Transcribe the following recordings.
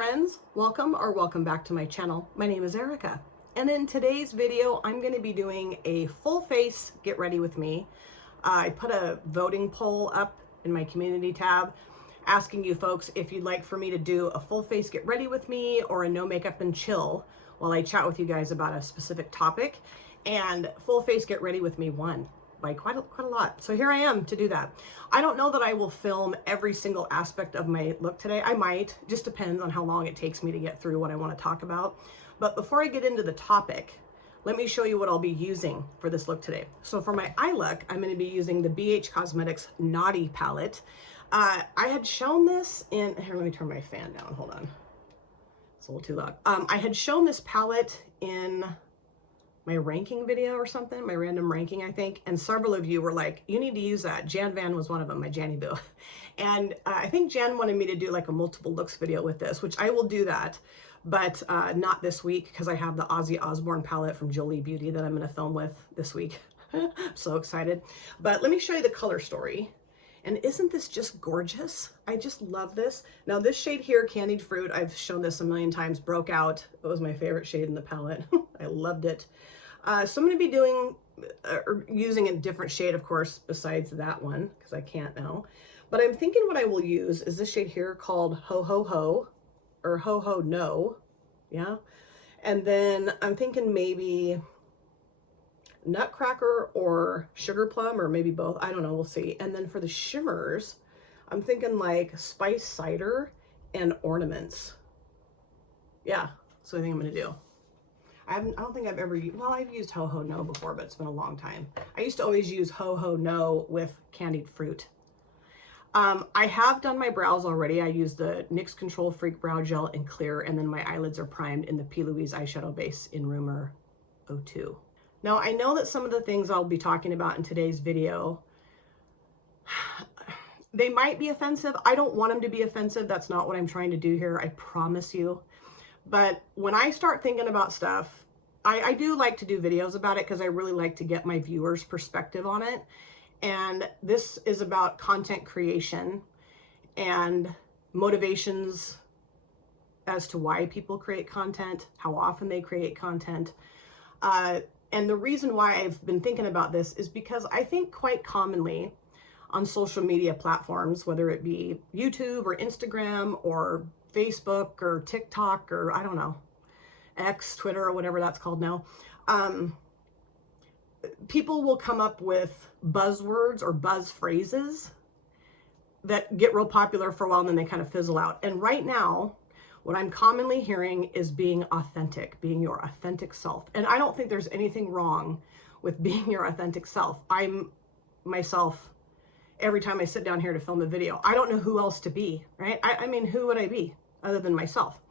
friends, welcome back to my channel. My name is Erica, and in today's video I'm going to be doing a full face get ready with me. I put a voting poll up in my community tab asking you folks if you'd like for me to do a full face get ready with me or a no makeup and chill while I chat with you guys about a specific topic, and full face get ready with me won by quite a lot. So here I am to do that. I don't know that I will film every single aspect of my look today. I might, just depends on how long it takes me to get through what I want to talk about. But before I get into the topic, let me show you what I'll be using for this look today. So for my eye look, I'm going to be using the BH Cosmetics Nonny palette. I had shown this in, here, let me turn my fan down, hold on. It's a little too loud. I had shown this palette in my ranking video or something, my random ranking, I think. And several of you were like, you need to use that. Jan Van was one of them, my Janny Boo. And I think Jan wanted me to do like a multiple looks video with this, which I will do that, but not this week because I have the Ozzy Osbourne palette from Jolie Beauty that I'm going to film with this week. I'm so excited. But let me show you the color story. And isn't this just gorgeous? I just love this. Now this shade here, Candied Fruit, I've shown this a million times, broke out. It was my favorite shade in the palette. I loved it. So I'm going to be doing, using a different shade, of course, besides that one, because I can't now. But I'm thinking what I will use is this shade here called Ho Ho Ho, or Ho Ho No, yeah? And then I'm thinking maybe Nutcracker or Sugar Plum, or maybe both. I don't know, we'll see. And then for the shimmers, I'm thinking like Spice Cider and Ornaments. Yeah, so I think I'm going to do. I don't think I've ever used, well, I've used Ho Ho No before, but it's been a long time. I used to always use Ho Ho No with Candied Fruit. I have done my brows already. I use the NYX Control Freak Brow Gel in clear, and then my eyelids are primed in the P. Louise eyeshadow base in Rumor 02. Now, I know that some of the things I'll be talking about in today's video, they might be offensive. I don't want them to be offensive. That's not what I'm trying to do here, I promise you. But when I start thinking about stuff, I do like to do videos about it because I really like to get my viewers' perspective on it. And this is about content creation and motivations as to why people create content, how often they create content. And the reason why I've been thinking about this is because I think quite commonly on social media platforms, whether it be YouTube or Instagram or Facebook or TikTok or I don't know, X, Twitter, or whatever that's called now, people will come up with buzzwords or buzz phrases that get real popular for a while and then they kind of fizzle out. And right now, what I'm commonly hearing is being authentic, being your authentic self. And I don't think there's anything wrong with being your authentic self. I'm myself every time I sit down here to film a video. I don't know who else to be, right? I mean, who would I be other than myself?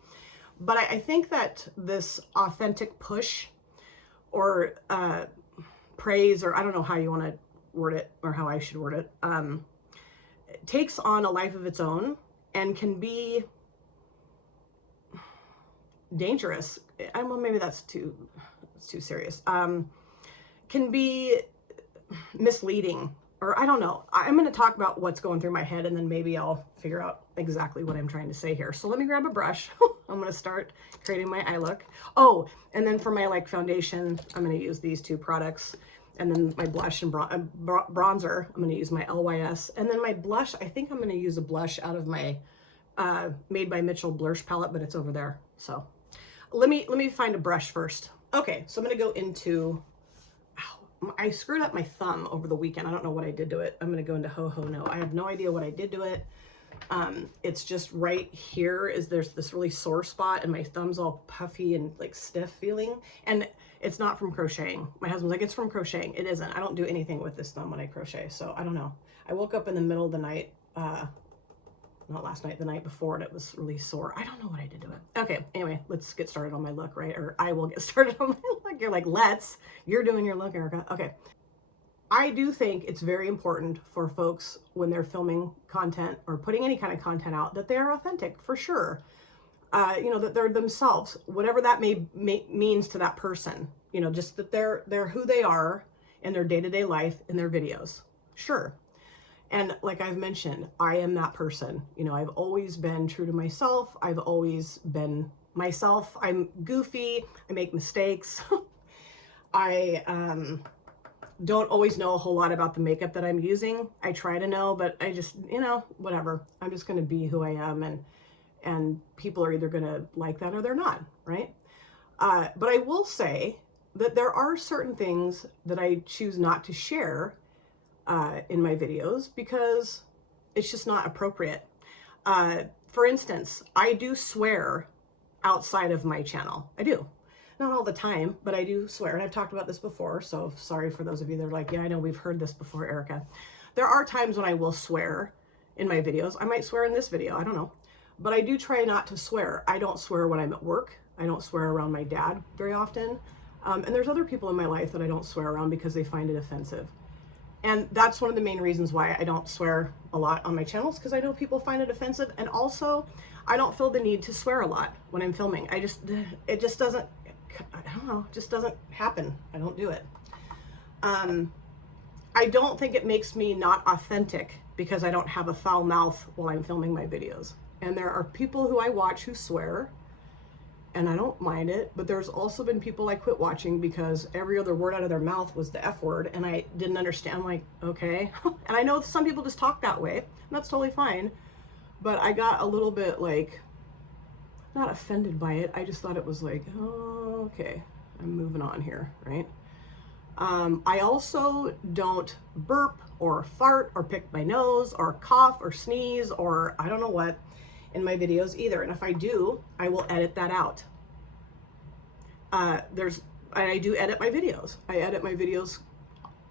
But I think that this authentic push or praise, or I don't know how you want to word it or how I should word it, takes on a life of its own and can be dangerous. Well, maybe that's too serious. Can be misleading, or I don't know. I'm going to talk about what's going through my head and then maybe I'll figure out exactly what I'm trying to say here. So let me grab a brush. I'm going to start creating my eye look. Oh, and then for my like foundation, I'm going to use these two products. And then my blush and bronzer, I'm going to use my LYS. And then my blush, I think I'm going to use a blush out of my Made by Mitchell blush palette, but it's over there. So let me find a brush first. Okay, so I'm going to go into, I screwed up my thumb over the weekend. I don't know what I did to it. I'm going to go into Ho Ho No. I have no idea what I did to it. It's just right here there's this really sore spot and my thumb's all puffy and like stiff feeling. And it's not from crocheting. My husband's like, it's from crocheting. It isn't. I don't do anything with this thumb when I crochet. So I don't know. I woke up in the middle of the night, not last night, the night before, and it was really sore. I don't know what I did to it. Okay, anyway, let's get started on my look, right? Or I will get started on my look. You're like, you're doing your look, Erica. Okay. I do think it's very important for folks when they're filming content or putting any kind of content out that they're authentic, for sure. You know, that they're themselves, whatever that means to that person, you know, just that they're who they are in their day-to-day life in their videos. Sure. And like I've mentioned, I am that person. You know, I've always been true to myself. I've always been myself. I'm goofy. I make mistakes. I don't always know a whole lot about the makeup that I'm using. I try to know, but I just, you know, whatever. I'm just going to be who I am, and people are either going to like that or they're not, right? But I will say that there are certain things that I choose not to share in my videos because it's just not appropriate. For instance, I do swear outside of my channel. I do. Not all the time, but I do swear. And I've talked about this before, so sorry for those of you that are like, yeah, I know we've heard this before, Erica. There are times when I will swear in my videos. I might swear in this video, I don't know. But I do try not to swear. I don't swear when I'm at work. I don't swear around my dad very often. And there's other people in my life that I don't swear around because they find it offensive. And that's one of the main reasons why I don't swear a lot on my channels, because I know people find it offensive. And also, I don't feel the need to swear a lot when I'm filming. It just doesn't, I don't know, just doesn't happen. I don't do it. I don't think it makes me not authentic because I don't have a foul mouth while I'm filming my videos. And there are people who I watch who swear, and I don't mind it, but there's also been people I quit watching because every other word out of their mouth was the F word, and I didn't understand. I'm like, okay. And I know some people just talk that way, and that's totally fine, but I got a little bit like, not offended by it. I just thought it was like, oh, okay, I'm moving on here, right? I also don't burp or fart or pick my nose or cough or sneeze or I don't know what in my videos either. And if I do, I will edit that out. I do edit my videos. I edit my videos,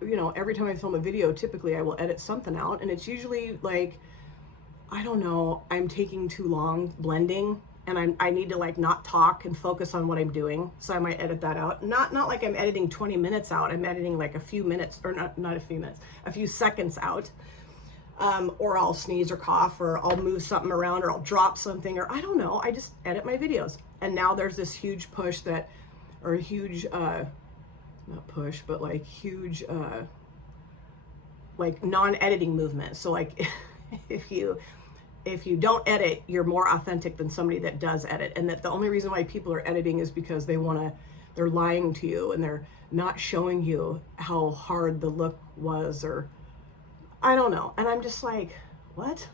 you know, every time I film a video, typically I will edit something out. And it's usually like, I don't know, I'm taking too long blending and I need to like not talk and focus on what I'm doing. So I might edit that out. Not like I'm editing 20 minutes out. I'm editing like a few minutes, or not a few minutes, a few seconds out. Or I'll sneeze or cough, or I'll move something around, or I'll drop something, or I don't know. I just edit my videos. And now there's this huge push that, or a huge, not push, but like huge, like non-editing movement. So like if you don't edit, you're more authentic than somebody that does edit. And that the only reason why people are editing is because they're lying to you and they're not showing you how hard the look was, or I don't know. And I'm just like, what?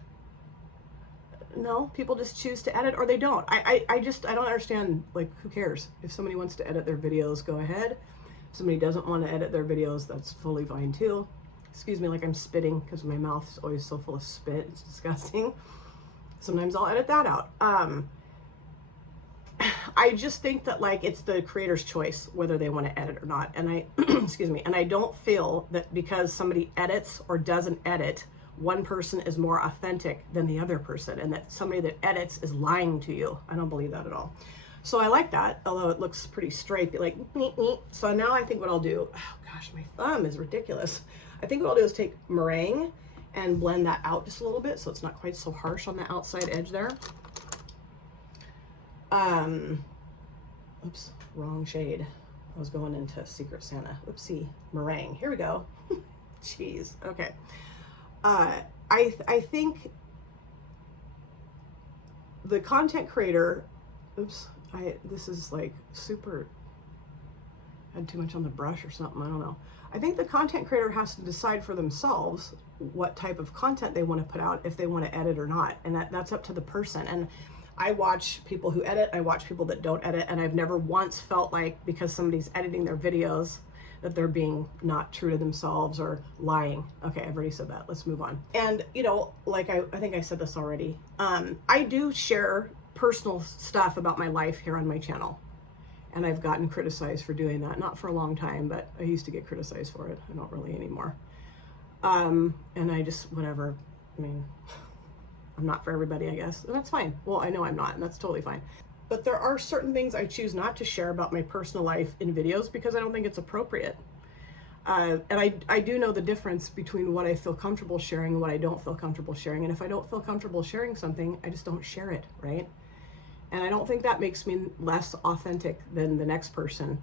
No, people just choose to edit or they don't. I don't understand, like, who cares? If somebody wants to edit their videos, go ahead. If somebody doesn't want to edit their videos, that's fully fine too. Excuse me, like I'm spitting because my mouth is always so full of spit. It's disgusting. Sometimes I'll edit that out. I just think that like it's the creator's choice whether they want to edit or not. And I, excuse me, and I don't feel that because somebody edits or doesn't edit, one person is more authentic than the other person, and that somebody that edits is lying to you. I don't believe that at all. So I like that, although it looks pretty straight, like, neat, neat. So now I think what I'll do, oh gosh, my thumb is ridiculous. I think what I'll do is take meringue and blend that out just a little bit so it's not quite so harsh on the outside edge there. Oops, wrong shade. I was going into Secret Santa. Oopsie, meringue. Here we go. Jeez, okay. I think the content creator, oops, this is like super, had too much on the brush or something, I don't know. I think the content creator has to decide for themselves what type of content they want to put out, if they want to edit or not, and that's up to the person. And I watch people who edit, I watch people that don't edit, and I've never once felt like because somebody's editing their videos that they're being not true to themselves or lying. Okay, I've already said that. Let's move on. And, you know, like I think I said this already. I do share personal stuff about my life here on my channel. And I've gotten criticized for doing that. Not for a long time, but I used to get criticized for it. I don't really anymore. And I just, whatever. I mean, I'm not for everybody, I guess. And that's fine. Well, I know I'm not, and that's totally fine. But there are certain things I choose not to share about my personal life in videos because I don't think it's appropriate. And I do know the difference between what I feel comfortable sharing and what I don't feel comfortable sharing. And if I don't feel comfortable sharing something, I just don't share it, right? And I don't think that makes me less authentic than the next person.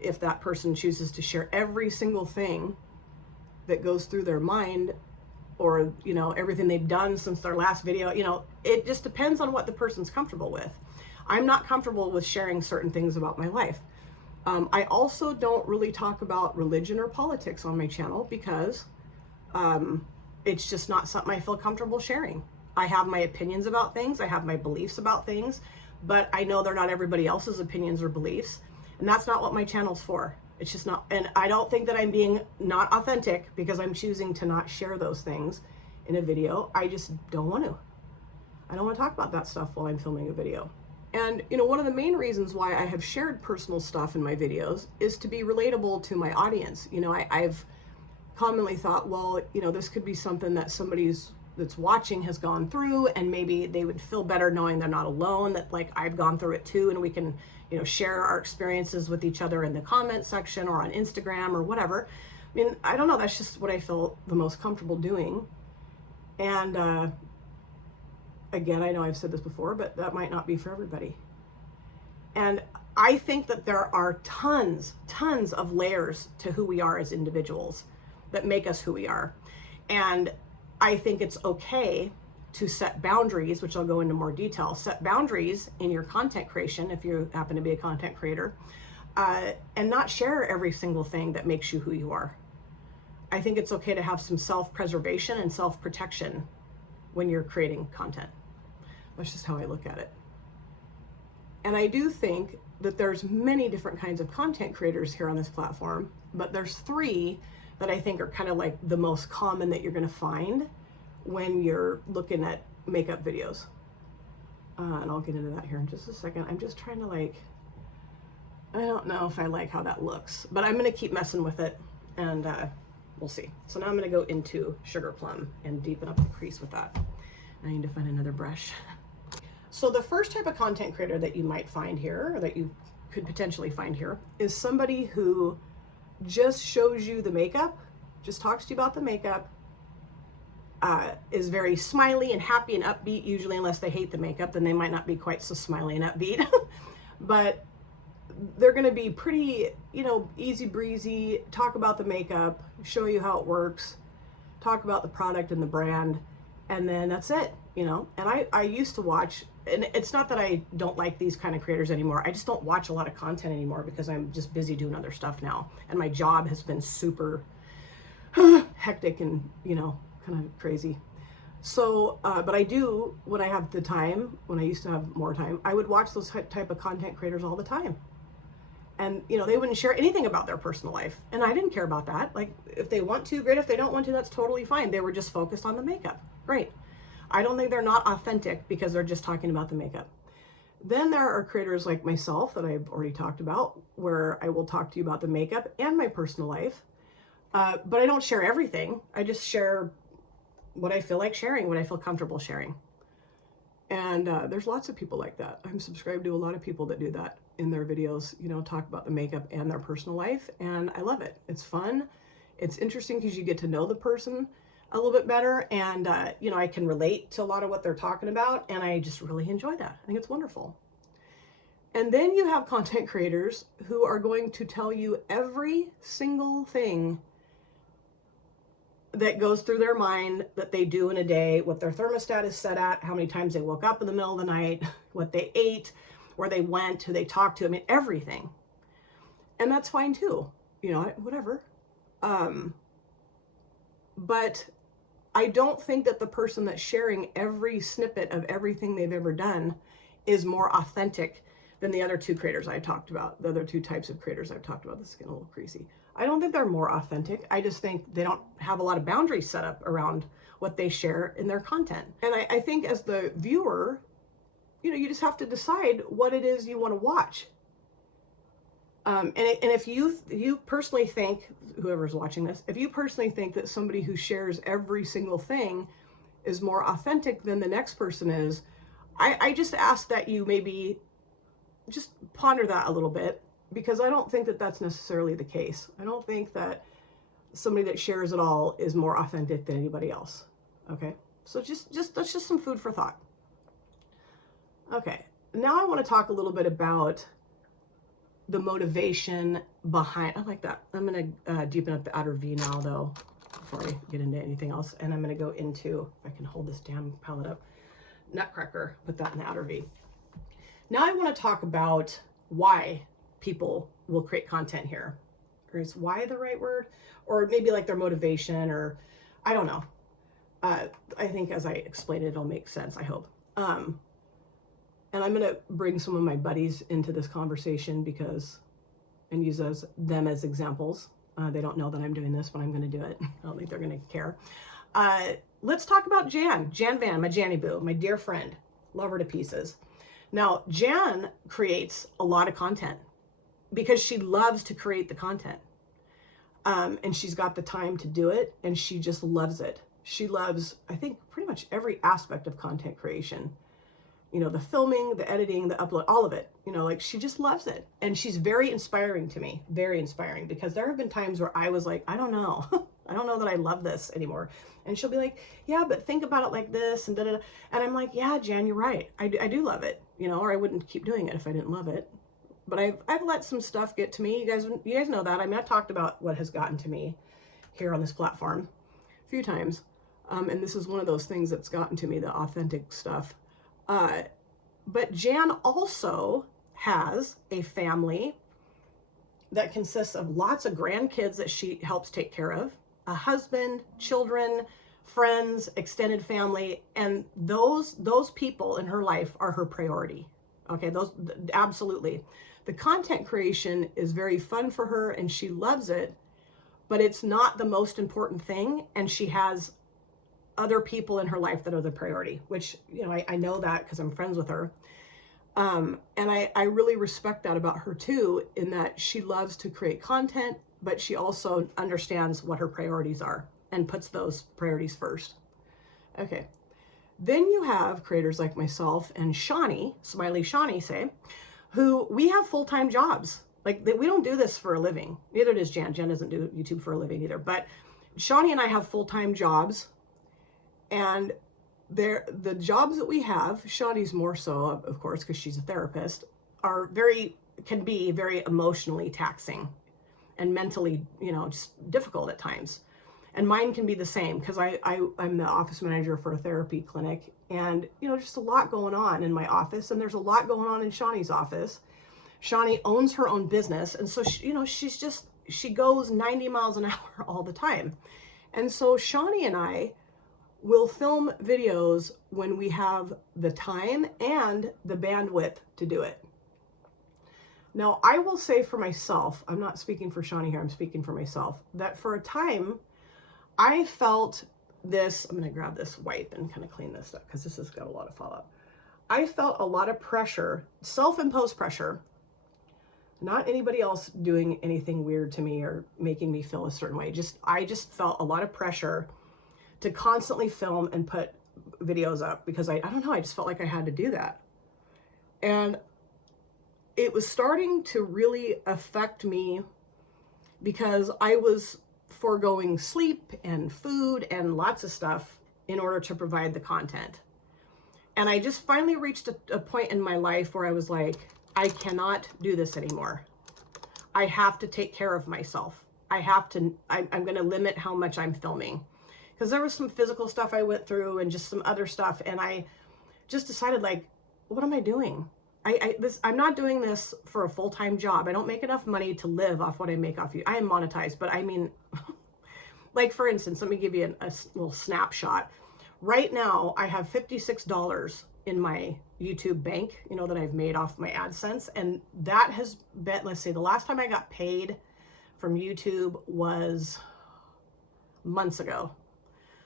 If that person chooses to share every single thing that goes through their mind, or, you know, everything they've done since their last video. You know, it just depends on what the person's comfortable with. I'm not comfortable with sharing certain things about my life. I also don't really talk about religion or politics on my channel because it's just not something I feel comfortable sharing. I have my opinions about things, I have my beliefs about things, but I know they're not everybody else's opinions or beliefs, and that's not what my channel's for. It's just not, and I don't think that I'm being not authentic because I'm choosing to not share those things in a video. I just don't want to. I don't want to talk about that stuff while I'm filming a video. And, you know, one of the main reasons why I have shared personal stuff in my videos is to be relatable to my audience. You know, I've commonly thought, well, you know, this could be something that that's watching has gone through, and maybe they would feel better knowing they're not alone, that like I've gone through it too, and we can, you know, share our experiences with each other in the comment section or on Instagram or whatever. I mean, I don't know, that's just what I feel the most comfortable doing. And again, I know I've said this before, but that might not be for everybody. And I think that there are tons of layers to who we are as individuals that make us who we are. And I think it's okay to set boundaries, which I'll go into more detail. Set boundaries in your content creation if you happen to be a content creator, and not share every single thing that makes you who you are. I think it's okay to have some self-preservation and self-protection when you're creating content. That's just how I look at it. And I do think that there's many different kinds of content creators here on this platform, but there's three that I think are kind of like the most common that you're going to find when you're looking at makeup videos. And I'll get into that here in just a second. I'm just trying to I don't know if I like how that looks, but I'm going to keep messing with it, and we'll see. So now I'm going to go into Sugar Plum and deepen up the crease with that. I need to find another brush. So the first type of content creator that you might find here, or that you could potentially find here, is somebody who just shows you the makeup, just talks to you about the makeup, is very smiley and happy and upbeat, usually, unless they hate the makeup, then they might not be quite so smiley and upbeat. But they're going to be pretty, you know, easy breezy, talk about the makeup, show you how it works, talk about the product and the brand, and then that's it, you know. And I used to watch, and it's not that I don't like these kind of creators anymore, I just don't watch a lot of content anymore because I'm just busy doing other stuff now, and my job has been super hectic and, you know, kind of crazy. So but I do, when I have the time, when I used to have more time, I would watch those type of content creators all the time. And, you know, they wouldn't share anything about their personal life, and I didn't care about that. Like, if they want to, great. If they don't want to, that's totally fine. They were just focused on the makeup. Great. I don't think they're not authentic because they're just talking about the makeup. Then there are creators like myself that I've already talked about, where I will talk to you about the makeup and my personal life, but I don't share everything. I just share what I feel like sharing, what I feel comfortable sharing. And there's lots of people like that. I'm subscribed to a lot of people that do that in their videos, you know, talk about the makeup and their personal life, and I love it. It's fun. It's interesting because you get to know the person a little bit better, and you know, I can relate to a lot of what they're talking about, and I just really enjoy that. I think it's wonderful. And then you have content creators who are going to tell you every single thing that goes through their mind that they do in a day, what their thermostat is set at, how many times they woke up in the middle of the night, what they ate, where they went, who they talked to. I mean, everything. And that's fine too, you know, whatever. But I don't think that the person that's sharing every snippet of everything they've ever done is more authentic than the other two creators I talked about, the other two types of creators I've talked about. This is getting a little crazy. I don't think they're more authentic. I just think they don't have a lot of boundaries set up around what they share in their content. And I think as the viewer, you know, you just have to decide what it is you want to watch. And if you personally think, whoever's watching this, if you personally think that somebody who shares every single thing is more authentic than the next person is, I just ask that you maybe just ponder that a little bit, because I don't think that that's necessarily the case. I don't think that somebody that shares it all is more authentic than anybody else. Okay, so that's just some food for thought. Okay, now I want to talk a little bit about the motivation behind, I like that. I'm going to deepen up the outer V now though, before I get into anything else. And I'm going to go into, if I can hold this damn palette up, Nutcracker, put that in the outer V. Now I want to talk about why people will create content here. Or is why the right word? Or maybe like their motivation, or I don't know. I think as I explain it, it'll make sense, I hope. And I'm going to bring some of my buddies into this conversation and use them as examples. They don't know that I'm doing this, but I'm going to do it. I don't think they're going to care. Let's talk about Jan Van, my Janny Boo, my dear friend. Love her to pieces. Now, Jan creates a lot of content because she loves to create the content. And she's got the time to do it, and she just loves it. She loves, I think, pretty much every aspect of content creation. You know, the filming, the editing, the upload, all of it. You know, like, she just loves it. And she's very inspiring to me, very inspiring, because there have been times where I was like, I don't know. I don't know that I love this anymore. And she'll be like, yeah, but think about it like this, and da-da-da. And I'm like, yeah, Jan, you're right. I do love it, you know, or I wouldn't keep doing it if I didn't love it. But I've let some stuff get to me. You guys know that. I mean, I've talked about what has gotten to me here on this platform a few times. And this is one of those things that's gotten to me, the authentic stuff. But Jan also has a family that consists of lots of grandkids that she helps take care of, a husband, children, friends, extended family, and those people in her life are her priority. Okay, those absolutely. The content creation is very fun for her and she loves it, but it's not the most important thing, and she has other people in her life that are the priority, which, you know, I know that because I'm friends with her. And I really respect that about her too, in that she loves to create content, but she also understands what her priorities are and puts those priorities first. Okay. Then you have creators like myself and Shawnee, Smiley Shawnee, say, who we have full-time jobs. Like, we don't do this for a living. Neither does Jan. Jan doesn't do YouTube for a living either. But Shawnee and I have full-time jobs. And the jobs that we have, Shawnee's more so, of course, because she's a therapist, can be very emotionally taxing and mentally, you know, just difficult at times. And mine can be the same, because I'm the office manager for a therapy clinic, and, you know, just a lot going on in my office, and there's a lot going on in Shawnee's office. Shawnee owns her own business, and so she, you know, she goes 90 miles an hour all the time. And so Shawnee and I will film videos when we have the time and the bandwidth to do it. Now, I will say for myself, I'm not speaking for Shawnee here, I'm speaking for myself, that for a time, I felt this, I'm going to grab this wipe and kind of clean this up because this has got a lot of fallout. I felt a lot of pressure, self-imposed pressure, not anybody else doing anything weird to me or making me feel a certain way. I just felt a lot of pressure to constantly film and put videos up, because I don't know, I just felt like I had to do that. And it was starting to really affect me because I was foregoing sleep and food and lots of stuff in order to provide the content. And I just finally reached a point in my life where I was like, I cannot do this anymore. I have to take care of myself. I'm going to limit how much I'm filming, because there was some physical stuff I went through and just some other stuff. And I just decided, like, what am I doing? I'm not doing this for a full-time job. I don't make enough money to live off what I make off you. I am monetized, but I mean, like, for instance, let me give you a little snapshot. Right now, I have $56 in my YouTube bank, you know, that I've made off my AdSense. And that has been, let's see, the last time I got paid from YouTube was months ago.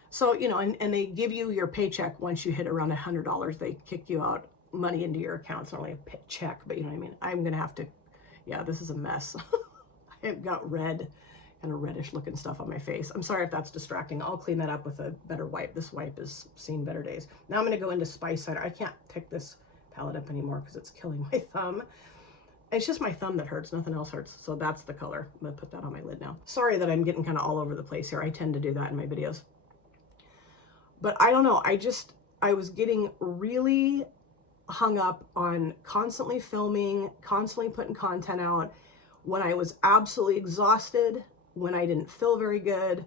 So, you know, and they give you your paycheck once you hit around $100. They kick you out money into your account. It's not only a check, but you know what I mean? I'm going to have to, yeah, this is a mess. I've got red, kind of reddish looking stuff on my face. I'm sorry if that's distracting. I'll clean that up with a better wipe. This wipe has seen better days. Now I'm going to go into Spice Cider. I can't pick this palette up anymore because it's killing my thumb. It's just my thumb that hurts. Nothing else hurts. So that's the color. I'm going to put that on my lid now. Sorry that I'm getting kind of all over the place here. I tend to do that in my videos. But I don't know. I was getting really hung up on constantly filming, constantly putting content out when I was absolutely exhausted, when I didn't feel very good,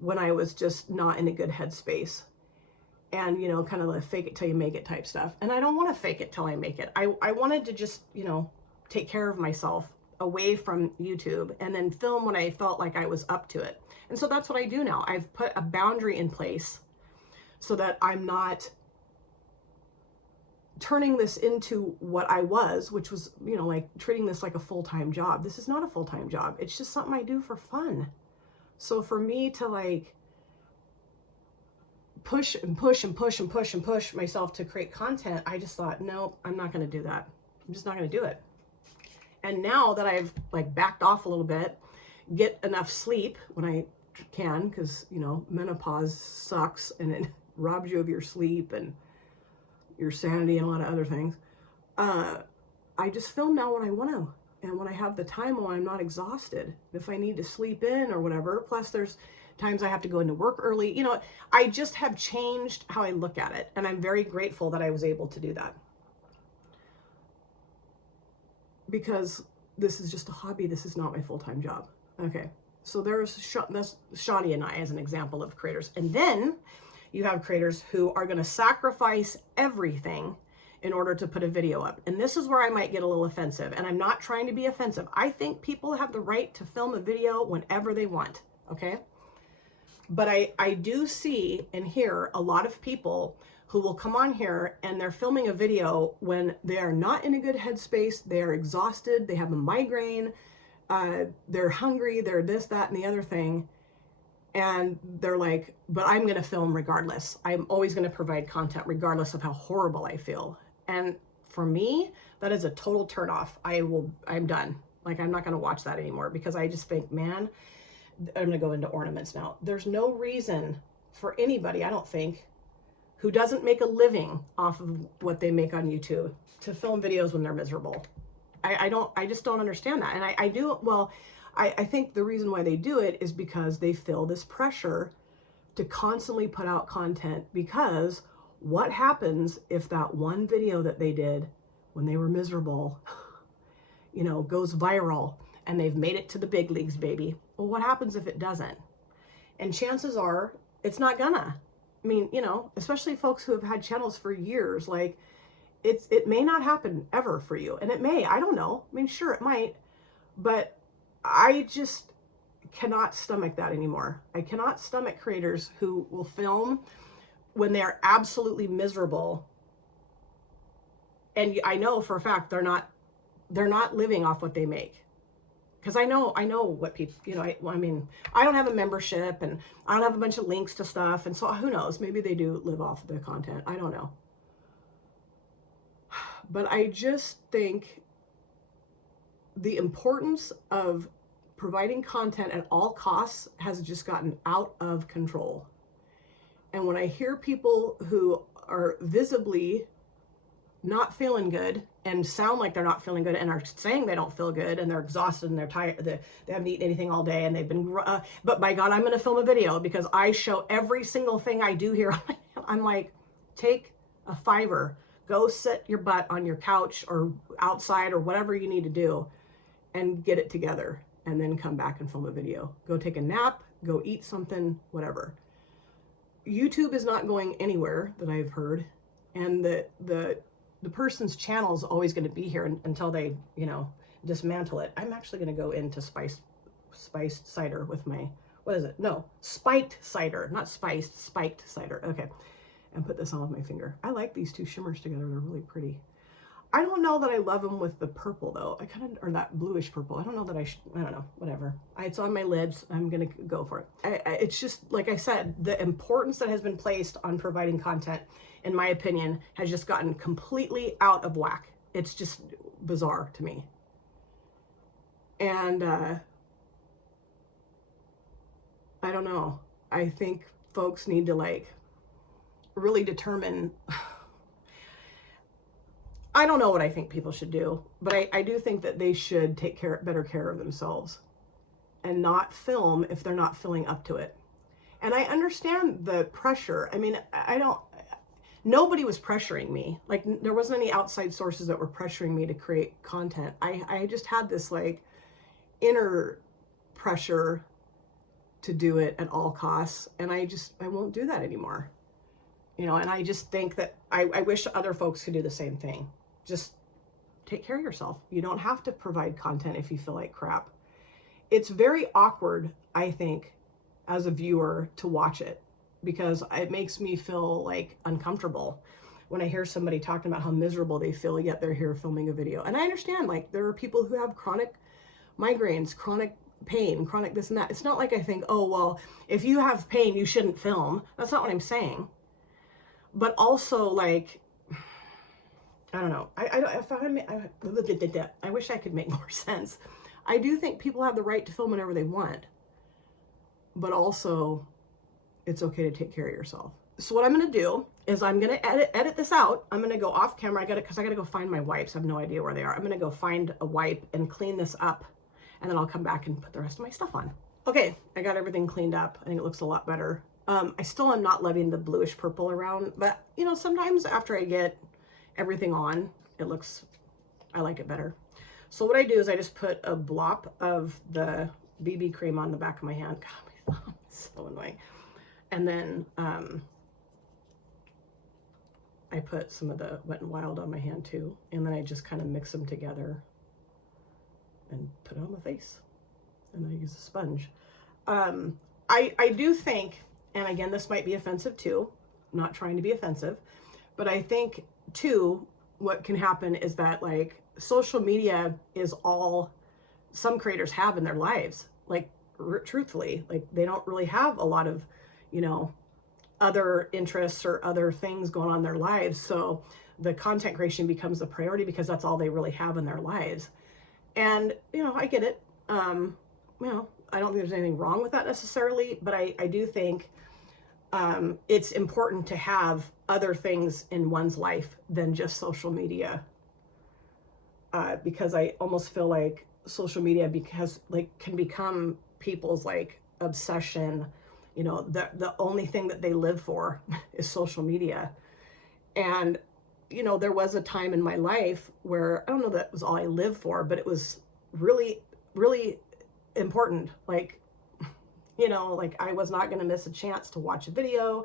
when I was just not in a good headspace. And, you know, kind of the fake it till you make it type stuff. And I don't want to fake it till I make it. I wanted to just, you know, take care of myself away from YouTube and then film when I felt like I was up to it. And so that's what I do now. I've put a boundary in place so that I'm not turning this into what I was, which was, you know, like treating this like a full-time job. This is not a full-time job. It's just something I do for fun. So for me to like push and push and push and push and push myself to create content, I just thought, no, I'm not going to do that. I'm just not going to do it. And now that I've like backed off a little bit, get enough sleep when I can, because, you know, menopause sucks and it robs you of your sleep and your sanity and a lot of other things. I just film now when I want to. And when I have the time when I'm not exhausted, if I need to sleep in or whatever, plus there's times I have to go into work early, you know, I just have changed how I look at it. And I'm very grateful that I was able to do that. Because this is just a hobby. This is not my full-time job. Okay. So there's Shawnee and I as an example of creators. And then you have creators who are going to sacrifice everything in order to put a video up. And this is where I might get a little offensive. And I'm not trying to be offensive. I think people have the right to film a video whenever they want. Okay. But I do see and hear a lot of people who will come on here and they're filming a video when they are not in a good headspace. They are exhausted. They have a migraine. They're hungry. They're this, that, and the other thing. And they're like, but I'm going to film regardless. I'm always going to provide content regardless of how horrible I feel. And for me, that is a total turnoff. I'm done. Like, I'm not going to watch that anymore because I just think, man, I'm going to go into ornaments now. There's no reason for anybody, I don't think, who doesn't make a living off of what they make on YouTube to film videos when they're miserable. I just don't understand that. And I think the reason why they do it is because they feel this pressure to constantly put out content, because what happens if that one video that they did when they were miserable, you know, goes viral and they've made it to the big leagues, baby? Well, what happens if it doesn't? And chances are it's not gonna. I mean, you know, especially folks who have had channels for years, like it may not happen ever for you. And it may, I don't know. I mean, sure, it might, but I just cannot stomach that anymore. I cannot stomach creators who will film when they're absolutely miserable. And I know for a fact they're not living off what they make. Because I know what people, you know, I mean, I don't have a membership and I don't have a bunch of links to stuff. And so who knows, maybe they do live off the content. I don't know. But I just think the importance of providing content at all costs has just gotten out of control. And when I hear people who are visibly not feeling good and sound like they're not feeling good and are saying they don't feel good and they're exhausted and they're tired, they haven't eaten anything all day and they've been, but by God, I'm going to film a video because I show every single thing I do here. I'm like, take a $5, go sit your butt on your couch or outside or whatever you need to do and get it together, and then come back and film a video. Go take a nap, go eat something, whatever. YouTube is not going anywhere that I've heard. And the person's channel is always going to be here until they, you know, dismantle it. I'm actually going to go into spiced cider with my, what is it? No, spiked cider, not spiced, spiked cider. Okay. And put this on with my finger. I like these two shimmers together. They're really pretty. I don't know that I love them with the purple though. I kind of, or that bluish purple. I don't know that I don't know, whatever. It's on my lids. I'm going to go for it. It's just, like I said, the importance that has been placed on providing content, in my opinion, has just gotten completely out of whack. It's just bizarre to me. And I don't know. I think folks need to like really determine. I don't know what I think people should do, but I do think that they should take better care of themselves and not film if they're not feeling up to it. And I understand the pressure. I mean, nobody was pressuring me. Like, there wasn't any outside sources that were pressuring me to create content. I just had this like inner pressure to do it at all costs. And I won't do that anymore. You know, and I just think that I wish other folks could do the same thing. Just take care of yourself. You don't have to provide content if you feel like crap. It's very awkward, I think, as a viewer to watch it, because it makes me feel like uncomfortable when I hear somebody talking about how miserable they feel, yet they're here filming a video. And I understand, like, there are people who have chronic migraines, chronic pain, chronic this and that. It's not like I think, oh, well, if you have pain, you shouldn't film. That's not what I'm saying. But also, like, I don't know. I wish I could make more sense. I do think people have the right to film whenever they want, but also it's okay to take care of yourself. So what I'm going to do is I'm going to edit this out. I'm going to go off camera. Because I got to go find my wipes. I have no idea where they are. I'm going to go find a wipe and clean this up, and then I'll come back and put the rest of my stuff on. Okay, I got everything cleaned up. I think it looks a lot better. I still am not loving the bluish purple around, but you know, sometimes after I get everything on, I like it better. So what I do is I just put a blop of the BB cream on the back of my hand. God, my thumb is so annoying. And then I put some of the Wet n Wild on my hand too. And then I just kind of mix them together and put it on my face. And then I use a sponge. I do think, and again, this might be offensive too, I'm not trying to be offensive, but I think too, what can happen is that, like, social media is all some creators have in their lives. Like, truthfully, like, they don't really have a lot of, you know, other interests or other things going on in their lives. So the content creation becomes the priority because that's all they really have in their lives. And, you know, I get it. You know, I don't think there's anything wrong with that necessarily, but I do think it's important to have other things in one's life than just social media. Because I almost feel like social media can become people's like obsession. You know, the only thing that they live for is social media. And, you know, there was a time in my life where, I don't know that was all I lived for, but it was really, really important. Like, you know, like, I was not going to miss a chance to watch a video.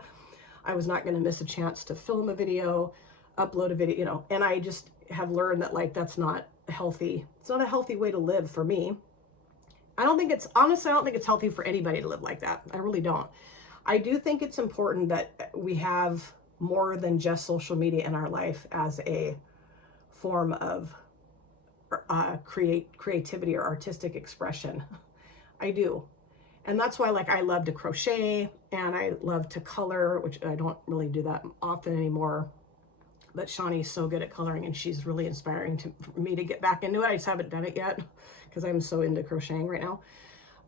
I was not going to miss a chance to film a video, upload a video, you know, and I just have learned that, like, that's not healthy. It's not a healthy way to live for me. Honestly, I don't think it's healthy for anybody to live like that. I really don't. I do think it's important that we have more than just social media in our life as a form of creativity or artistic expression. I do. And that's why, like, I love to crochet and I love to color, which I don't really do that often anymore. But Shawnee's so good at coloring and she's really inspiring for me to get back into it. I just haven't done it yet because I'm so into crocheting right now.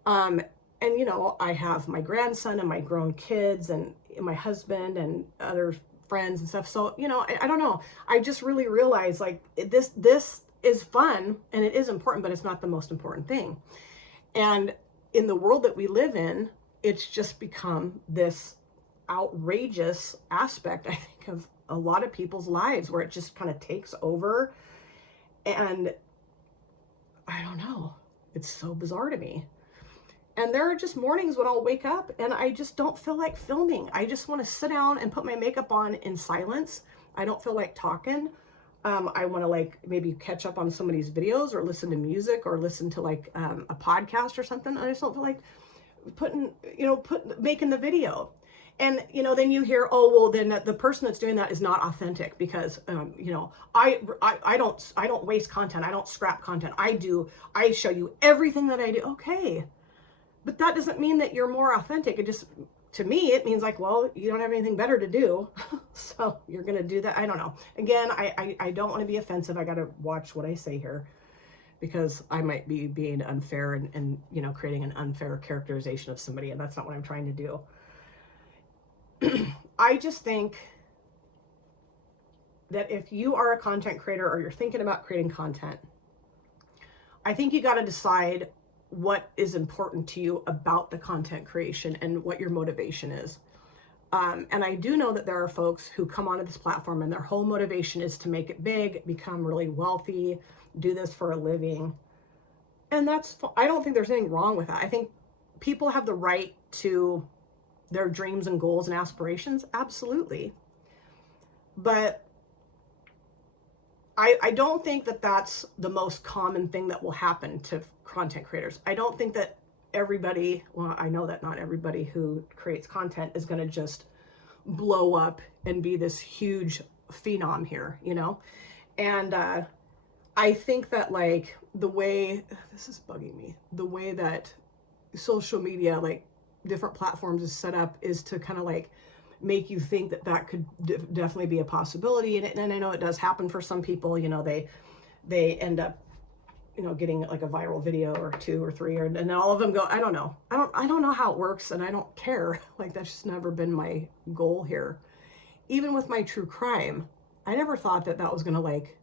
And, you know, I have my grandson and my grown kids and my husband and other friends and stuff. So, you know, I don't know. I just really realized, like, this is fun and it is important, but it's not the most important thing. And in the world that we live in, it's just become this outrageous aspect, I think, of a lot of people's lives where it just kind of takes over. And I don't know, it's so bizarre to me. And there are just mornings when I'll wake up and I just don't feel like filming. I just want to sit down and put my makeup on in silence. I don't feel like talking. I want to, like, maybe catch up on somebody's videos or listen to music or listen to, like, a podcast or something. I just don't feel like making the video. And, you know, then you hear, oh, well, then the person that's doing that is not authentic because, you know, I don't waste content. I don't scrap content. I show you everything that I do. Okay. But that doesn't mean that you're more authentic. It just, to me, it means, like, well, you don't have anything better to do. So you're going to do that. I don't know. Again, I don't want to be offensive. I got to watch what I say here because I might be being unfair and, you know, creating an unfair characterization of somebody. And that's not what I'm trying to do. I just think that if you are a content creator or you're thinking about creating content, I think you got to decide what is important to you about the content creation and what your motivation is. And I do know that there are folks who come onto this platform and their whole motivation is to make it big, become really wealthy, do this for a living. And I don't think there's anything wrong with that. I think people have the right to their dreams and goals and aspirations, absolutely. But I don't think that that's the most common thing that will happen to content creators. I don't think that everybody, well, I know that not everybody who creates content is going to just blow up and be this huge phenom here, you know? And I think that like the way, this is bugging me, the way that social media, like different platforms is set up is to kind of like make you think that that could definitely be a possibility. And I know it does happen for some people, you know, they end up, you know, getting like a viral video or 2 or 3, and then all of them go, I don't know. I don't know how it works, and I don't care. Like, that's just never been my goal here. Even with my true crime, I never thought that that was going to like,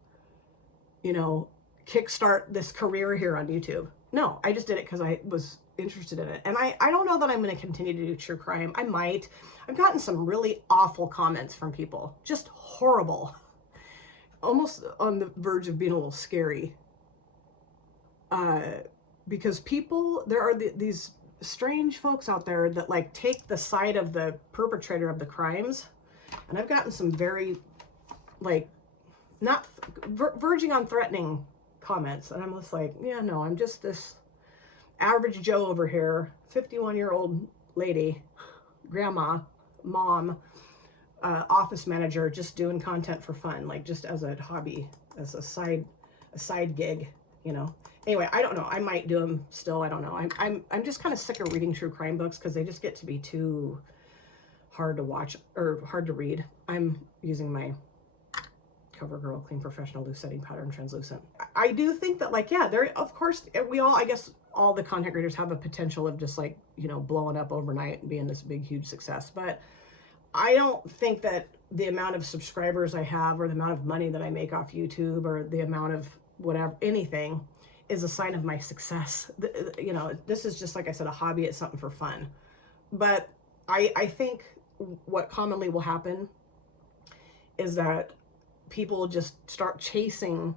you know, kickstart this career here on YouTube. No, I just did it because I was interested in it. And I don't know that I'm going to continue to do true crime. I might. I've gotten some really awful comments from people. Just horrible. Almost on the verge of being a little scary. Because people, there are these strange folks out there that like take the side of the perpetrator of the crimes. And I've gotten some very like not verging on threatening comments. And I'm just like, yeah, no, I'm just this average Joe over here, 51-year-old lady, grandma, mom, office manager, just doing content for fun, like just as a hobby, as a side gig, you know. Anyway, I don't know. I might do them still. I don't know. I'm just kind of sick of reading true crime books because they just get to be too hard to watch or hard to read. I'm using my CoverGirl Clean Professional Loose Setting Pattern Translucent. I do think that, like, yeah, there, of course, we all, I guess, all the content creators have a potential of just like, you know, blowing up overnight and being this big, huge success. But I don't think that the amount of subscribers I have or the amount of money that I make off YouTube or the amount of whatever, anything is a sign of my success. You know, this is just, like I said, a hobby. It's something for fun. But I think what commonly will happen is that people just start chasing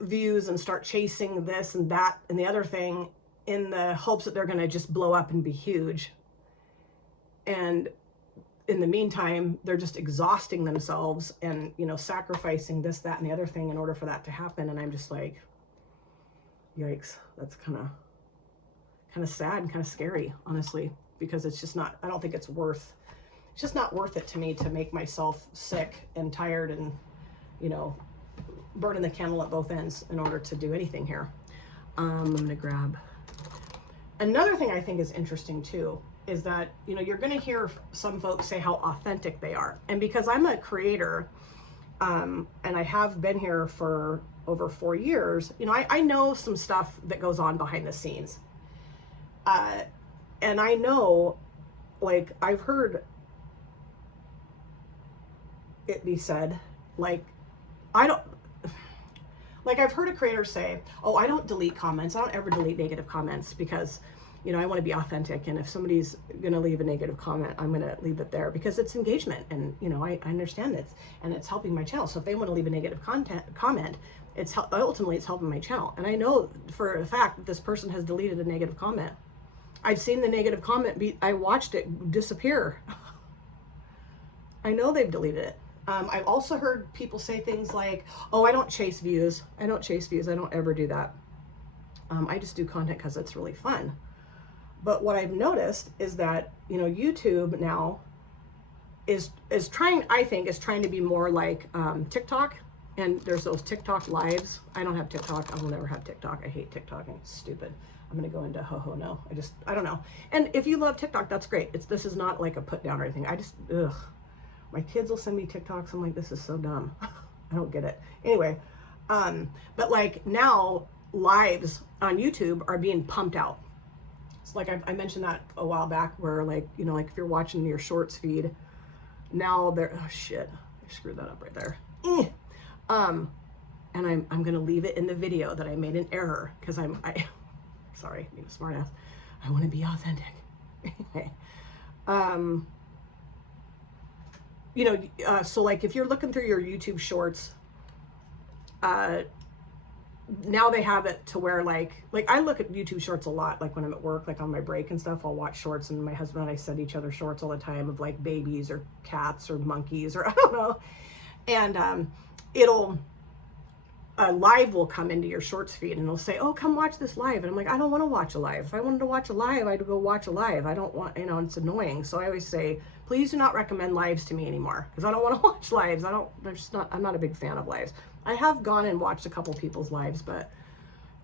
views and start chasing this and that and the other thing in the hopes that they're going to just blow up and be huge. And in the meantime, they're just exhausting themselves and, you know, sacrificing this, that, and the other thing in order for that to happen. And I'm just like, yikes, that's kind of sad and kind of scary, honestly, because it's just not, I don't think it's just not worth it to me to make myself sick and tired and, you know, burning the candle at both ends in order to do anything here. I'm going to grab another thing I think is interesting too, is that, you know, you're going to hear some folks say how authentic they are. And because I'm a creator, and I have been here for over 4 years, you know, I know some stuff that goes on behind the scenes. And I know, like, I've heard it be said, like, I've heard a creator say, oh, I don't delete comments. I don't ever delete negative comments because, you know, I want to be authentic. And if somebody's going to leave a negative comment, I'm going to leave it there because it's engagement. And, you know, I understand it and it's helping my channel. So if they want to leave a negative comment, ultimately it's helping my channel. And I know for a fact that this person has deleted a negative comment. I've seen the negative comment I watched it disappear. I know they've deleted it. I've also heard people say things like, oh, I don't chase views. I don't chase views. I don't ever do that. I just do content because it's really fun. But what I've noticed is that, you know, YouTube now is trying, I think, is trying to be more like TikTok. And there's those TikTok lives. I don't have TikTok. I will never have TikTok. I hate TikTok. It's stupid. I'm going to go into no. I don't know. And if you love TikTok, that's great. This is not like a put down or anything. Ugh. My kids will send me TikToks. I'm like, this is so dumb. I don't get it. Anyway, but like now lives on YouTube are being pumped out. It's like I mentioned that a while back where, like, you know, like if you're watching your shorts feed, now they're, oh shit, I screwed that up right there. And I'm going to leave it in the video that I made an error because sorry, being a smart ass. I want to be authentic. Anyway, you know, so like if you're looking through your YouTube shorts, now they have it to where like I look at YouTube shorts a lot, like when I'm at work, like on my break and stuff, I'll watch shorts, and my husband and I send each other shorts all the time of like babies or cats or monkeys or I don't know. And it'll a live will come into your shorts feed and it'll say, oh, come watch this live. And I'm like, I don't want to watch a live. If I wanted to watch a live, I'd go watch a live. I don't want, you know, it's annoying. So I always say, please do not recommend lives to me anymore, because I don't want to watch lives. I'm not a big fan of lives. I have gone and watched a couple people's lives, but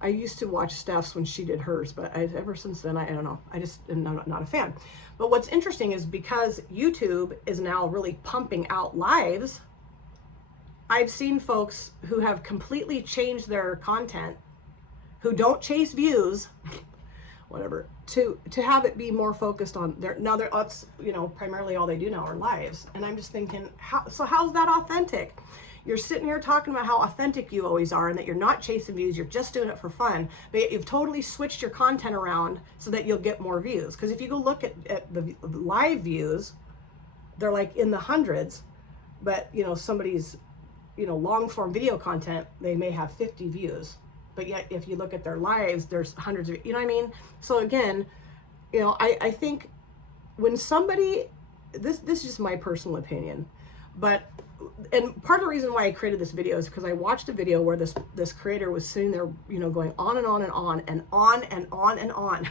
I used to watch Steph's when she did hers, but ever since then, I don't know. I just am not a fan. But what's interesting is because YouTube is now really pumping out lives, I've seen folks who have completely changed their content, who don't chase views, whatever, to have it be more focused on their, now that's, you know, primarily all they do now are lives. And I'm just thinking, how's that authentic? You're sitting here talking about how authentic you always are and that you're not chasing views, you're just doing it for fun, but you've totally switched your content around so that you'll get more views. Because if you go look at the live views, they're like in the hundreds, but you know, somebody's, you know, long form video content, they may have 50 views, but yet if you look at their lives, there's hundreds of, you know what I mean? So again, you know, I think when somebody, this is just my personal opinion, but, and part of the reason why I created this video is because I watched a video where this creator was sitting there, you know, going on and on and on and on and on and on,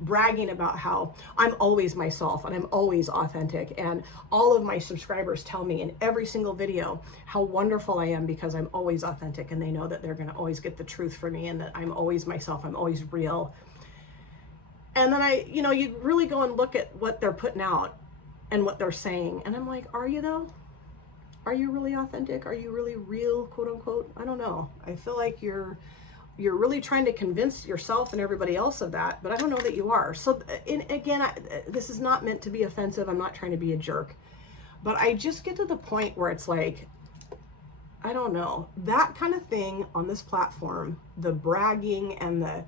bragging about how I'm always myself and I'm always authentic. And all of my subscribers tell me in every single video how wonderful I am because I'm always authentic, and they know that they're going to always get the truth from me and that I'm always myself, I'm always real. And then you know, you really go and look at what they're putting out and what they're saying. And I'm like, are you though? Are you really authentic? Are you really real, quote unquote? I don't know. I feel like you're really trying to convince yourself and everybody else of that, but I don't know that you are. So again, this is not meant to be offensive. I'm not trying to be a jerk, but I just get to the point where it's like, I don't know, that kind of thing on this platform, the bragging and the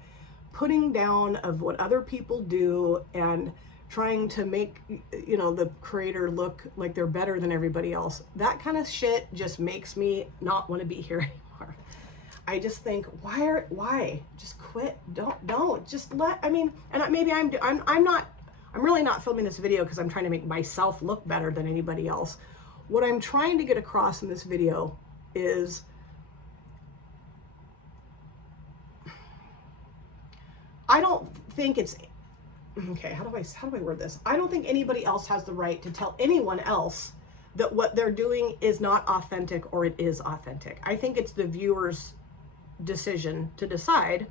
putting down of what other people do and trying to make, you know, the creator look like they're better than everybody else. That kind of shit just makes me not want to be here anymore. I just think, why? Just quit. Don't just let, I mean, and maybe I'm really not filming this video because I'm trying to make myself look better than anybody else. What I'm trying to get across in this video is I don't think it's, okay, how do I word this? I don't think anybody else has the right to tell anyone else that what they're doing is not authentic or it is authentic. I think it's the viewer's decision to decide,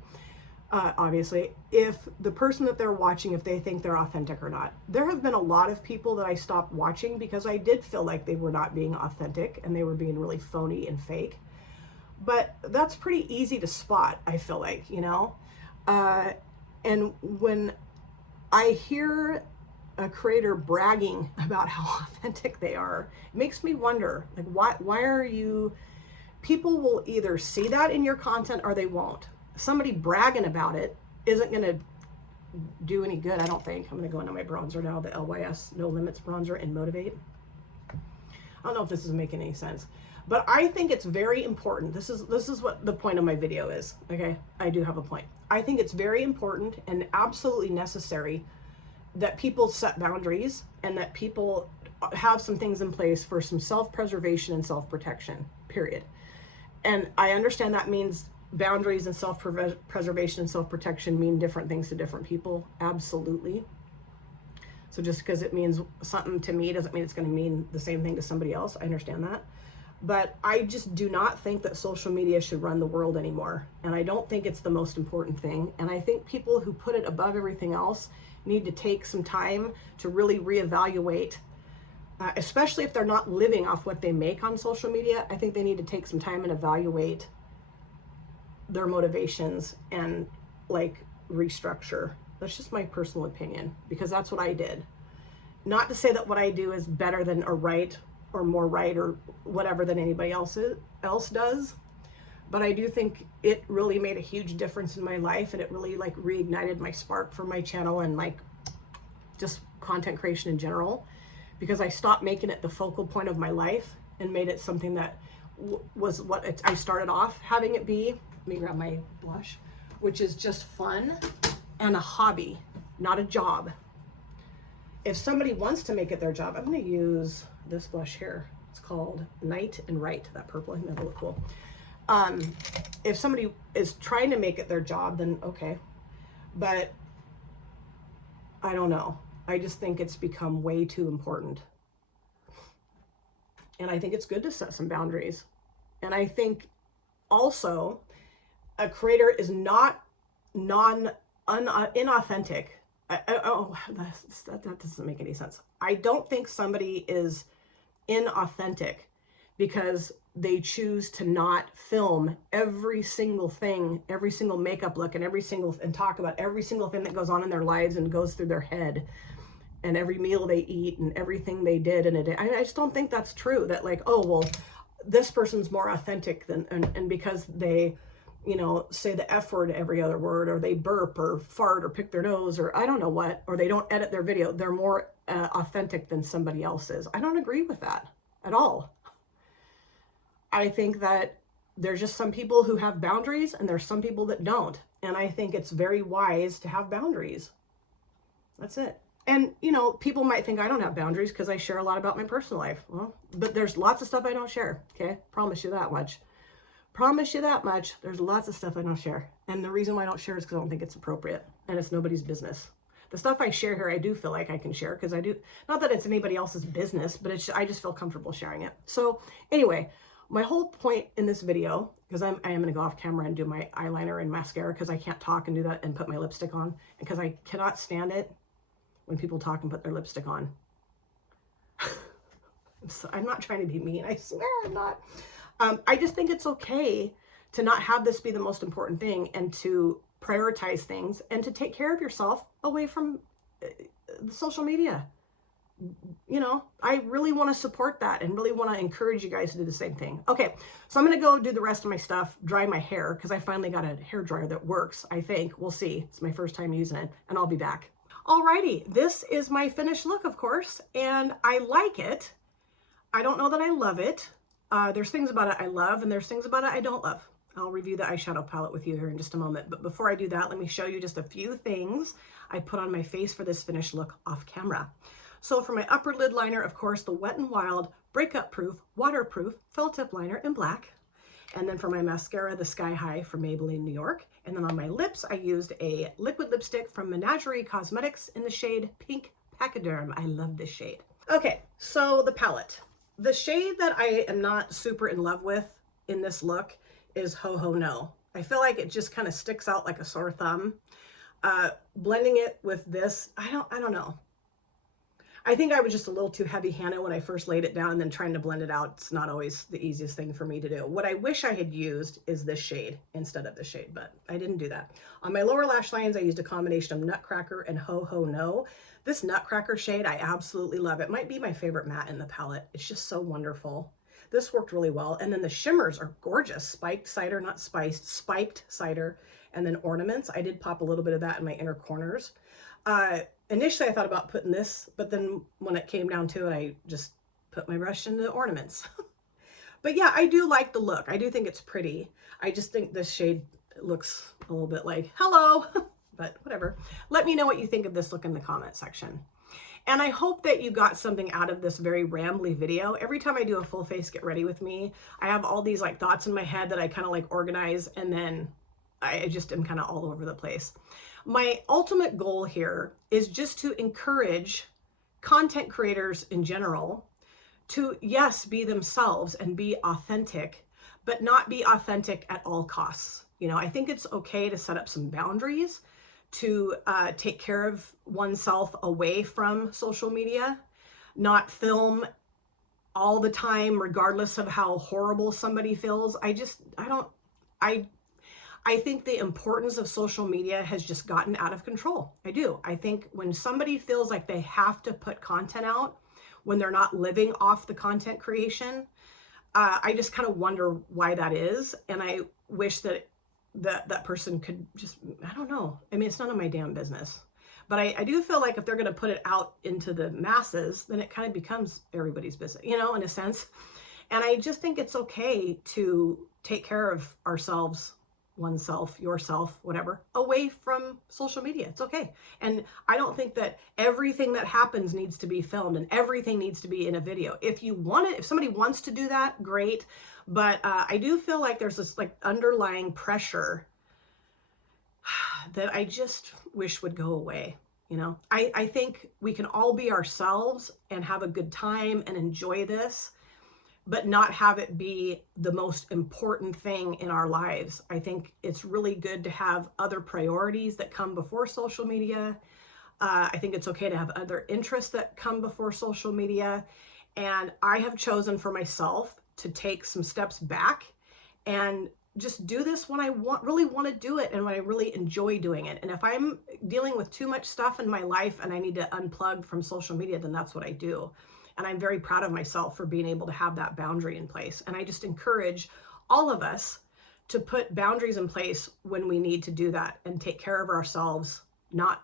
obviously, if the person that they're watching, if they think they're authentic or not. There have been a lot of people that I stopped watching because I did feel like they were not being authentic and they were being really phony and fake. But that's pretty easy to spot, I feel like, you know? And when I hear a creator bragging about how authentic they are, it makes me wonder, like, why are you, people will either see that in your content or they won't. Somebody bragging about it isn't going to do any good, I don't think. I'm going to go into my bronzer now, the LYS No Limits bronzer in Motivate. I don't know if this is making any sense, but I think it's very important. This is what the point of my video is, okay? I do have a point. I think it's very important and absolutely necessary that people set boundaries and that people have some things in place for some self-preservation and self-protection, period. And I understand that means boundaries and self-preservation and self-protection mean different things to different people, absolutely. So just because it means something to me doesn't mean it's going to mean the same thing to somebody else. I understand that. But I just do not think that social media should run the world anymore. And I don't think it's the most important thing. And I think people who put it above everything else need to take some time to really reevaluate, especially if they're not living off what they make on social media. I think they need to take some time and evaluate their motivations and like restructure. That's just my personal opinion, because that's what I did. Not to say that what I do is better than or right or more right or whatever than anybody else does, but I do think it really made a huge difference in my life, and it really like reignited my spark for my channel and like just content creation in general, because I stopped making it the focal point of my life and made it something that was what I started off having it be. let me grab my blush, which is just fun and a hobby, not a job. If somebody wants to make it their job, I'm going to use this blush here. It's called Night and Right, that purple. I think that'll look cool. If somebody is trying to make it their job, then okay. But I don't know. I just think it's become way too important. And I think it's good to set some boundaries. And I think also a creator is not inauthentic. That doesn't make any sense. I don't think somebody is inauthentic because they choose to not film every single thing, every single makeup look, and talk about every single thing that goes on in their lives and goes through their head, and every meal they eat and everything they did in a day. I just don't think that's true. That like, oh, well, this person's more authentic than, and because they, you know, say the F word every other word, or they burp or fart or pick their nose, or I don't know what, or they don't edit their video, they're more authentic than somebody else is. I don't agree with that at all. I think that there's just some people who have boundaries and there's some people that don't. And I think it's very wise to have boundaries. That's it. And, you know, people might think I don't have boundaries because I share a lot about my personal life. Well, but there's lots of stuff I don't share. Okay. Promise you that much. Promise you that much. There's lots of stuff I don't share. And the reason why I don't share is because I don't think it's appropriate and it's nobody's business. The stuff I share here, I do feel like I can share because I do, not that it's anybody else's business, but it's, I just feel comfortable sharing it. So anyway, my whole point in this video, because I am going to go off camera and do my eyeliner and mascara because I can't talk and do that and put my lipstick on, and because I cannot stand it when people talk and put their lipstick on. I'm not trying to be mean. I swear I'm not. I just think it's okay to not have this be the most important thing and to prioritize things and to take care of yourself away from social media. You know, I really want to support that and really want to encourage you guys to do the same thing. Okay, so I'm going to go do the rest of my stuff, dry my hair, because I finally got a hair dryer that works, I think. We'll see. It's my first time using it, and I'll be back. Alrighty, this is my finished look, of course, and I like it. I don't know that I love it. There's things about it I love, and there's things about it I don't love. I'll review the eyeshadow palette with you here in just a moment. But before I do that, let me show you just a few things I put on my face for this finished look off camera. So for my upper lid liner, of course, the Wet n Wild Breakup Proof, Waterproof Felt Tip Liner in black. And then for my mascara, the Sky High from Maybelline New York. And then on my lips, I used a liquid lipstick from Menagerie Cosmetics in the shade Pink Pachyderm. I love this shade. Okay, so the palette. The shade that I am not super in love with in this look is Ho Ho No. I feel like it just kind of sticks out like a sore thumb. Blending it with this, I don't know. I think I was just a little too heavy-handed when I first laid it down, and then trying to blend it out, it's not always the easiest thing for me to do. What I wish I had used is this shade instead of this shade, but I didn't do that. On my lower lash lines, I used a combination of Nutcracker and Ho Ho No. This Nutcracker shade, I absolutely love. It might be my favorite matte in the palette. It's just so wonderful. This worked really well. And then the shimmers are gorgeous. Spiked cider, not spiced, spiked cider, and then ornaments. I did pop a little bit of that in my inner corners. Initially, I thought about putting this, but then when it came down to it, I just put my brush into the ornaments. But yeah, I do like the look. I do think it's pretty. I just think this shade looks a little bit like, hello, but whatever. Let me know what you think of this look in the comment section. And I hope that you got something out of this very rambly video. Every time I do a full face get ready with me, I have all these like thoughts in my head that I kind of like organize, and then I just am kind of all over the place. My ultimate goal here is just to encourage content creators in general to, yes, be themselves and be authentic, but not be authentic at all costs. You know, I think it's okay to set up some boundaries, to take care of oneself away from social media, not film all the time, regardless of how horrible somebody feels. I think the importance of social media has just gotten out of control. I do. I think when somebody feels like they have to put content out when they're not living off the content creation, I just kind of wonder why that is. And I wish that that person could just, I don't know. I mean, it's none of my damn business. But I do feel like if they're going to put it out into the masses, then it kind of becomes everybody's business, you know, in a sense. And I just think it's okay to take care of ourselves, oneself, yourself, whatever, away from social media. It's okay. And I don't think that everything that happens needs to be filmed and everything needs to be in a video. If you want it, if somebody wants to do that, great. But I do feel like there's this like underlying pressure that I just wish would go away. You know, I think we can all be ourselves and have a good time and enjoy this, but not have it be the most important thing in our lives. I think it's really good to have other priorities that come before social media. I think it's okay to have other interests that come before social media. And I have chosen for myself to take some steps back and just do this when I really want to do it and when I really enjoy doing it. And if I'm dealing with too much stuff in my life and I need to unplug from social media, then that's what I do. And I'm very proud of myself for being able to have that boundary in place. And I just encourage all of us to put boundaries in place when we need to do that and take care of ourselves, not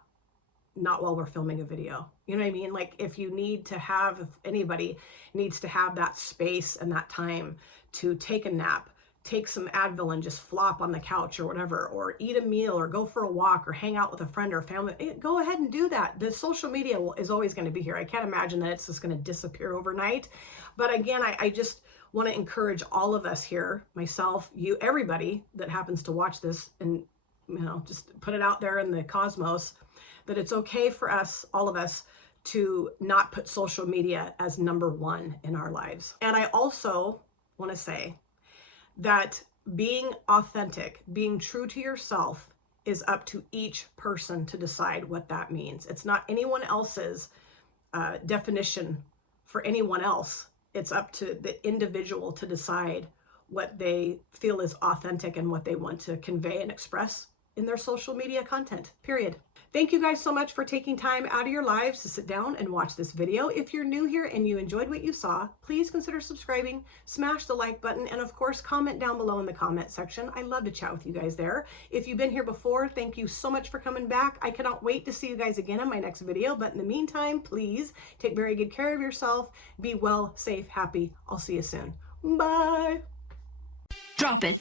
while we're filming a video. You know what I mean? Like if anybody needs to have that space and that time to take a nap, take some Advil and just flop on the couch or whatever, or eat a meal or go for a walk or hang out with a friend or family, go ahead and do that. The social media is always going to be here. I can't imagine that it's just going to disappear overnight. But again, I just want to encourage all of us here, myself, you, everybody that happens to watch this, and you know, just put it out there in the cosmos, that it's okay for us, all of us, to not put social media as number one in our lives. And I also want to say that being authentic, being true to yourself, is up to each person to decide what that means. It's not anyone else's definition for anyone else. It's up to the individual to decide what they feel is authentic and what they want to convey and express in their social media content, period. Thank you guys so much for taking time out of your lives to sit down and watch this video. If you're new here and you enjoyed what you saw, please consider subscribing, smash the like button, and of course, comment down below in the comment section. I love to chat with you guys there. If you've been here before, thank you so much for coming back. I cannot wait to see you guys again in my next video, but in the meantime, please take very good care of yourself. Be well, safe, happy. I'll see you soon. Bye. Drop it.